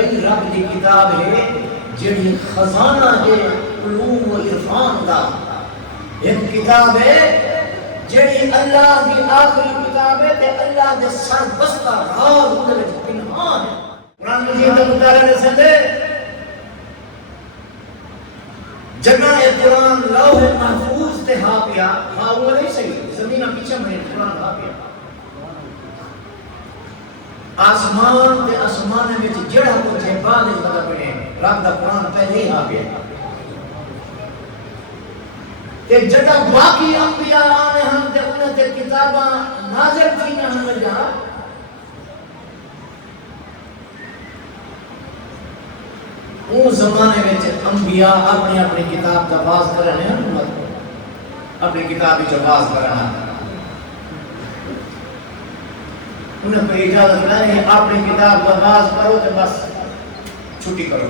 بھئی رب دی کتاب ہے جڑی خزانہ ہے علوم و عرفان دا، ایک کتاب ہے جڑی اللہ دی آخری کتاب ہے تے اللہ دے سربستہ راز اندر وچ پنہان ہے۔ قرآن مجید دا مطالعہ نے سندے جگہ قرآن لوح محفوظ تے ہا پیا، ہاں وہ نہیں صحیح زمینہ پیچھے میں قرآن ہا پیا، آسمان تے آسمان میں جڑا کچھ ہے بعد اس پتہ پڑے رب دا قرآن پہلے ہی آ گیا تے جڑا باقی انبیاء آنے ہم تے انہیں تے کتاباں نازل تھی نہ ہم جہاں اون زمانے میں انبیاء اپنی اپنی کتاب کا باز کرنے ہیں، اپنی کتاب ہی باز کرنا انہیں کوئی اجازت نہیں، اپنی کتاب کا باز کرو تو بس چھٹی کرو۔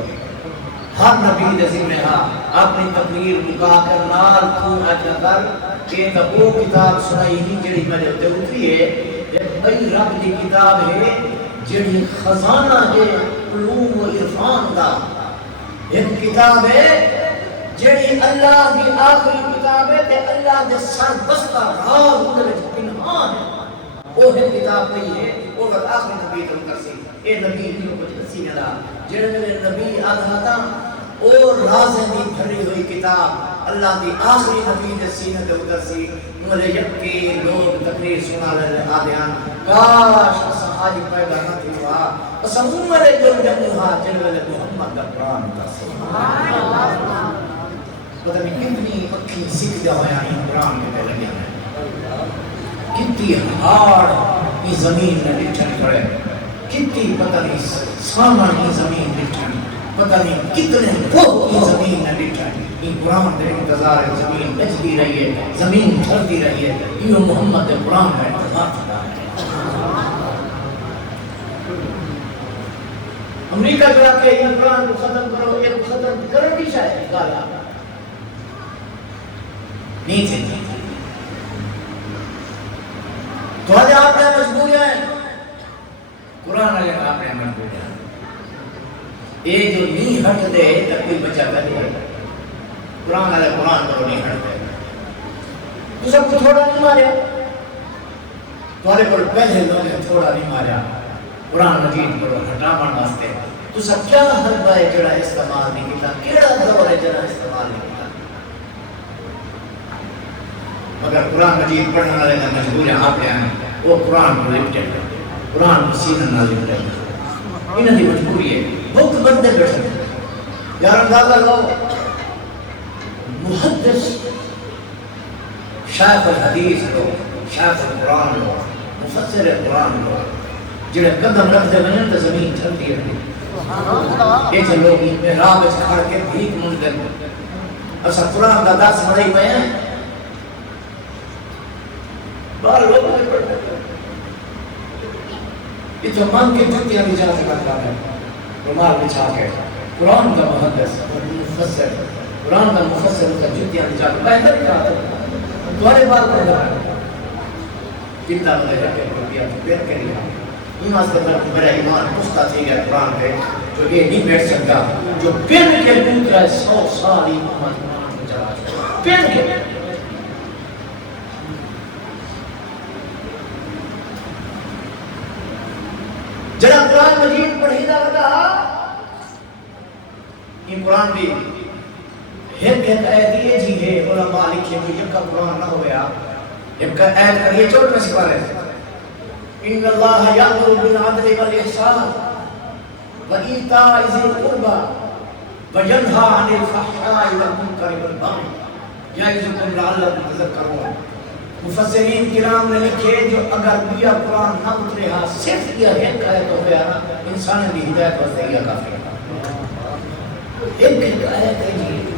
ہر نبی دے ذمہ اپنی تقریر مکا کر نال تو اج کر کہ وہ کتاب سنائی نہیں جڑی میرے تے اتری ہے، ایک بھئی رب دی کتاب ہے جڑی خزانہ ہے علوم و عرفان دا، ایک کتاب ہے جڑی اللہ دی آخری کتاب ہے تے اللہ دے سربستہ راز اندر وچ پنہان ہے۔ وہ ہے کتاب نہیں ہے، وہ وقت آخری نبی تم کرسی اے نبی جو کچھ کسی نہ دا جڑے میرے نبی آدھا تھا اور رازیں دی بھری ہوئی کتاب اللہ دی آخری نبی دے سینے دے اتر سی مولے یکی لوگ تقریر سنا لے آدھیان کاش اسا آج پیدا نہ تھی ہوا اسا عمر جل جمعہ جلوہ محمد دا قرآن کرسی پتہ نہیں کتنی اکھی سکھ جا ہویا ہیں قرآن میں پہلے گیا ہے، کتنی ہاڑ یہ زمین میں لٹھن پڑے، کتنی پتہ نہیں سامان یہ زمین لٹھن، پتہ نہیں کتنے بہت یہ زمین میں لٹھن، یہ قرآن دے انتظار ہے، زمین بچتی رہی ہے، زمین ٹھرتی رہی ہے، یہ محمد دے قرآن کا انتظار تھا۔ امریکہ جو آکے یہ قرآن کو ختم کرو، یہ ختم کرو بھی شاید گالا نہیں تھے تو آج آپ نے مجبور ہیں قرآن علیہ آپ نے مجبور ہیں یہ جو نہیں ہٹ دے تک کوئی بچہ کر دے قرآن علیہ قرآن کو نہیں ہٹ دے تو سب کو تھوڑا نہیں ماریا تمہارے پر پہلے لوگ نے تھوڑا نہیں ماریا قرآن مجید کو ہٹا مان واسطے تو سب کیا حربہ ہے جڑا استعمال نہیں کیتا کیڑا دور ہے جڑا استعمال نہیں کیتا مگر قرآن مجید پڑھنے والے کا مجبور ہے آپ ہیں وہ قرآن کو لپٹے ہیں قرآن کو سینہ نہ لپٹے ہیں انہوں نے مجبوری ہے بہت بندے بیٹھے ہیں یار اندازہ لو محدث شیخ الحدیث لو شیخ القرآن لو مفسر قرآن لو جنہیں قدم رکھ دے بنیں تو زمین چلتی ہے ایسے لوگ محراب اس کھڑ کے بھیک منگل اسا قرآن کا دس مڑائی میں ہیں باہر لوگ نہیں پڑھتے یہ تو مان کے جتیاں بھی جا سکتا ہے رومال بچھا کے قرآن کا محدث مفسر قرآن کا مفسر کا جتیاں بھی جا کے بہتر کیا تمہارے بار پڑھ رہا ہے کتنا بلے جا کے پڑھیا تو پیر کے لیا ایمان سے میرا ایمان پختہ تھی گیا قرآن پہ جو یہ نہیں بیٹھ سکتا جو پیر کے لوٹ رہا ہے 100 سال ایمان قرآن کو چلا پیر کے جڑا قرآن مجید پڑھی دا لگا یہ قرآن بھی ایک آیت یہ جی ہے علماء لکھے کہ جب کا قرآن نہ ہویا جب کا آیت کریے چھوٹ میں سپارے ان اللہ یامر بالعدل والاحسان وایتاء ذی القربى وینہی عن الفحشاء والمنکر والبغی یعظکم لعلکم تذکرون مفسرین کرام نے لکھے جو اگر بیا قرآن نہ اترے ہاں صرف یہ ایک آیت ہو گیا نا انسان کی ہدایت واسطے یہ کافی ہے ایک آیت ہے جی